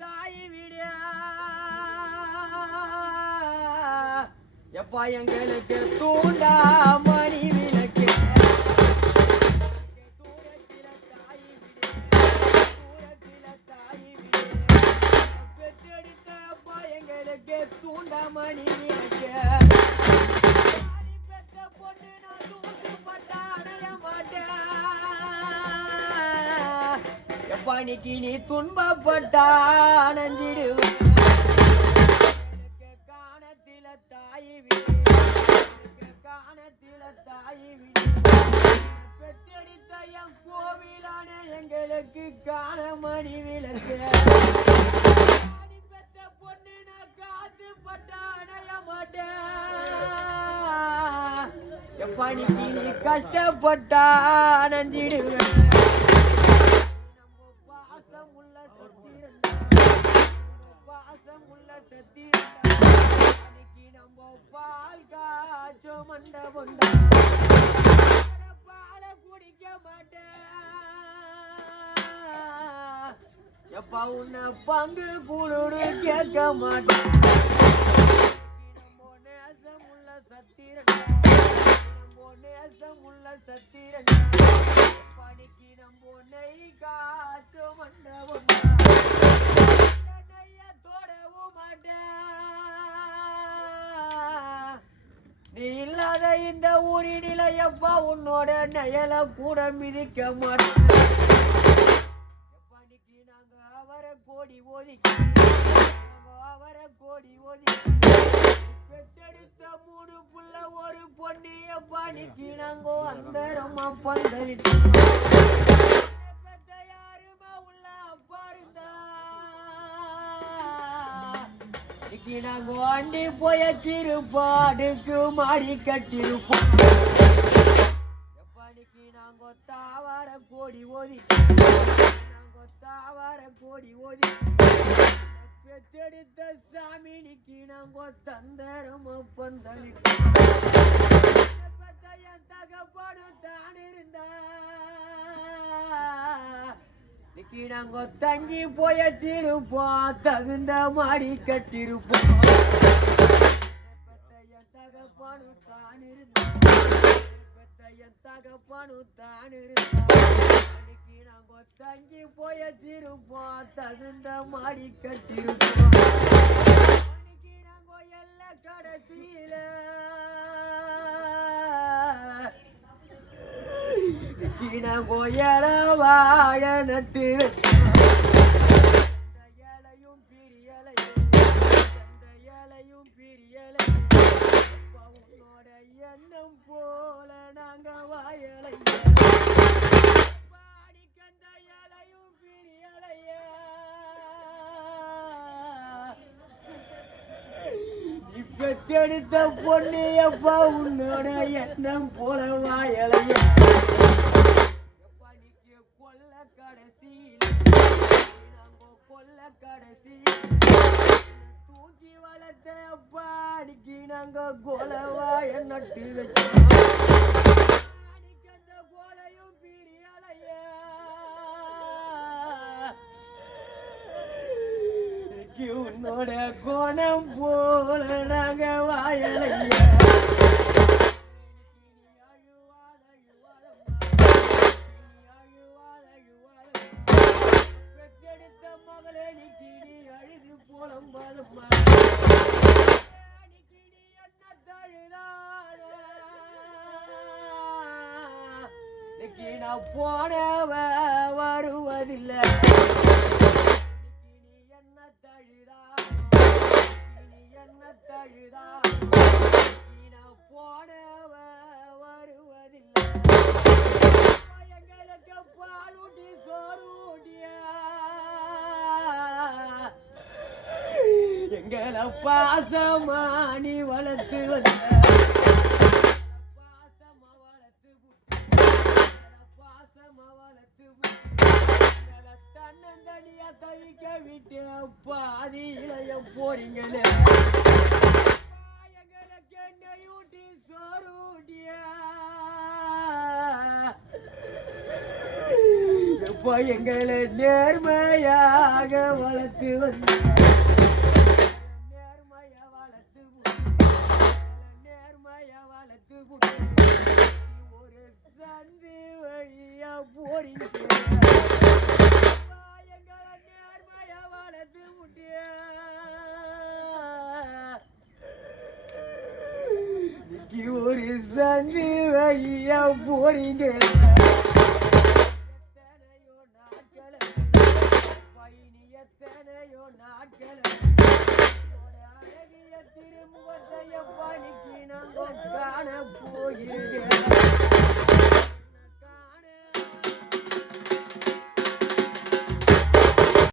தாய் விட எப்பா எங்களுக்கு தூண்டா மணி விளக்கு தூரத்தில தாய் விட தூரத்தில தாய் விட பெற்றெடுத்த அப்பா எங்களுக்கு தூண்டா மணி விளக்கு பெற்ற பொண்ணு நான் தூக்கப்பட்டா அடைய மாட்டேன் பணிக்கு நீ துன்பப்பட்டா நஞ்சிடுவேன் காணத்தில தாய் விடு காணத்தில தாய் விடு பெற்றெடுத்த என் கோவிலான எங்களுக்கு காண மணி விளக்கு பெற்ற பொண்ணு நான் காத்துப்பட்டா அடைய மாட்டேன் பணிக்கு நீ கஷ்டப்பட்டா நஞ்சிடுவேன் பாசமுள்ள சத்தியன்னைக்கு நம்ம பால் காய்ச்சோ மண்ட கொண்டா பால குடிக்க மாட்டேன் எப்பா உன்னை பங்கு கூடு கேட்க மாட்டேன் நம்ம நேசமுள்ள சத்திரன் நம்ம நேசமுள்ள சத்திரன் பணிக்கு நம்ம நெய் காய்ச்சோ மண்ட கொண்டா நீ இல்லாத இந்த ஊரினில எப்பா உன்னோட நயல கூட மிதிக்க மாட்டேன் எப்படிக்கு நாங்க அவரை கோடி ஒதுக்கி அவரை கோடி ஒதுக்கி பெற்றெடுத்த 3 புள்ள ஒரு பொண்ணு எப்படிக்கு நாங்க அந்த ரொம்ப பந்தலிட்டு நாங்க ஆண்டி போயச்சிருப்பாடுக்கு மாடி கட்டிருப்போம் எப்படிக்கு நாங்க தாவார கோடி ஓதி நாங்க தாவார கோடி ஓதி பெற்றெடுத்த சாமினிக்கு நாங்க தந்தரம பந்தலிட்டு என் தகப்பனும் தான் இருந்தா இன்னைக்கு நாங்க தங்கி போயச்சிருப்போம் தகுந்த மாடி கட்டிருப்போம் என் தகப்பனு தான் என் தகப்பனு தான் இன்னைக்கு நாங்க தங்கி போயச்சிருப்போம் தகுந்த மாடி கட்டிருப்போம் இன்னைக்கு நாங்க எல்லா கடைசியில கோயல வாழ நட்டு இலையும் பிரியலையும் பிரியலையும் உன்னோட எண்ணம் போல நாங்க வாயலை பாடிக்கந்த இலையும் பிரியலைய இப்ப தெடுத்த பொண்ணு எப்பா உன்னோட எண்ணம் போல வாயலைய தூக்கி வளர்த்த பாடிக்கு நாங்க கோலவாய நட்டு வச்சோம் அந்த கோலையும் பிரியலைய உன்னோட கோணம் போல நாங்க வாயலைய போனவ வருவதில்லை என்ன தழுதா என்ன தழுதா போனவ வருவதில்லை எங்களுக்கு பாலூட்டி சோறுட்டிய எங்களை பாசமானி வளர்த்து வந்த தன்னந்தனியா தவிக்க விட்டு பாதியிலைய போறீங்களே எங்களுக்கு எண்ணெயூட்டி சோறுட்டிய அப்பா எங்களை நேர்மையாக வளர்த்து வந்து நேர்மையா வளர்த்து ஒரு சந்து வழியா போறீங்க எங்களை நேர்மையா வளர்த்து ஒரு சந்து வழியா போறீங்க எத்தனையோ நாட்கள் பயணி எத்தனையோ நாட்கள் அழகிய திருமுகத்தைய பணிக்கு நாங்கள் காண போகிறேன்